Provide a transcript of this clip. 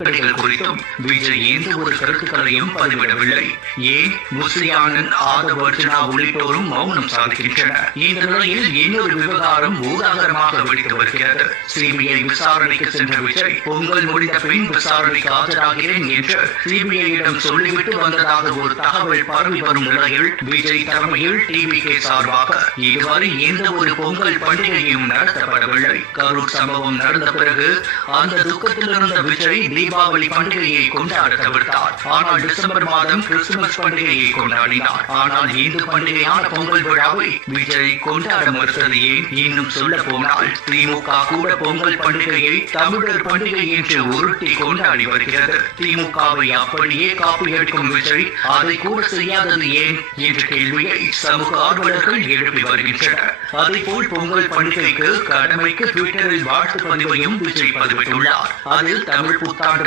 நெருக்கடிகள் குறித்தும் விஜய் எந்த ஒரு கருத்துக்களையும் பதிவிடவில்லை. ஏன் புஷி ஆனந்த், ஆதவ் அர்ஜுனா உள்ளிட்டோரும் மௌனம் சாதிக்கின்றனர். இந்த நிலையில் இன்னொரு விவகாரம் ஊதாகரமாக வெடித்து வருகிறது. சிபிஐ விசாரணைக்கு சென்ற விஜய் பொங்கல் முடிந்த பின் விசாரணைக்கு ஆஜராகிறேன் என்று சிபிஐயிடம் சொல்லிவிட்டு வந்ததாக ஒரு தகவல் பரவி வரும் நிலையில் விஜய் தலைமையில் டிவிகே சார்பாக இதுவரை எந்த ஒரு பொங்கல் பண்டிகையும் நடத்தப்படவில்லை. கரூர் சம்பவம் நடந்த பிறகு அந்த துக்கத்தில் இருந்த விஜய் தீபாவளி பண்டிகையை கொண்டாட தவிர்த்தார். ஆனால் டிசம்பர் மாதம் கிறிஸ்துமஸ் பண்டிகையை கொண்டாடினார். ஆனால் இந்து பண்டிகையான பொங்கல் விழாவை விஜய் கொண்டாட மறுத்தது ஏன்? இன்னும் சொல்ல போனால் திமுக கூட பொங்கல் பண்டிகையை தமிழர் பண்டிகை என்று உருட்டி கொண்டாடி வருகிறது. திமுகவை அப்படியே காப்பி அடிக்கும் விஜய் அதை கூட செய்யாதது ஏன் என்ற கேள்வியை சமூக ஆர்வலர்கள் எழுப்பி வருகின்றனர். அதேபோல் பொங்கல் பண்டிகைக்கு கடமைக்கு ட்விட்டரில் வாழ்த்து பதிவையும் விஜய் பதிவிட்டுள்ளார். அதில் தமிழ் புத்தாண்டு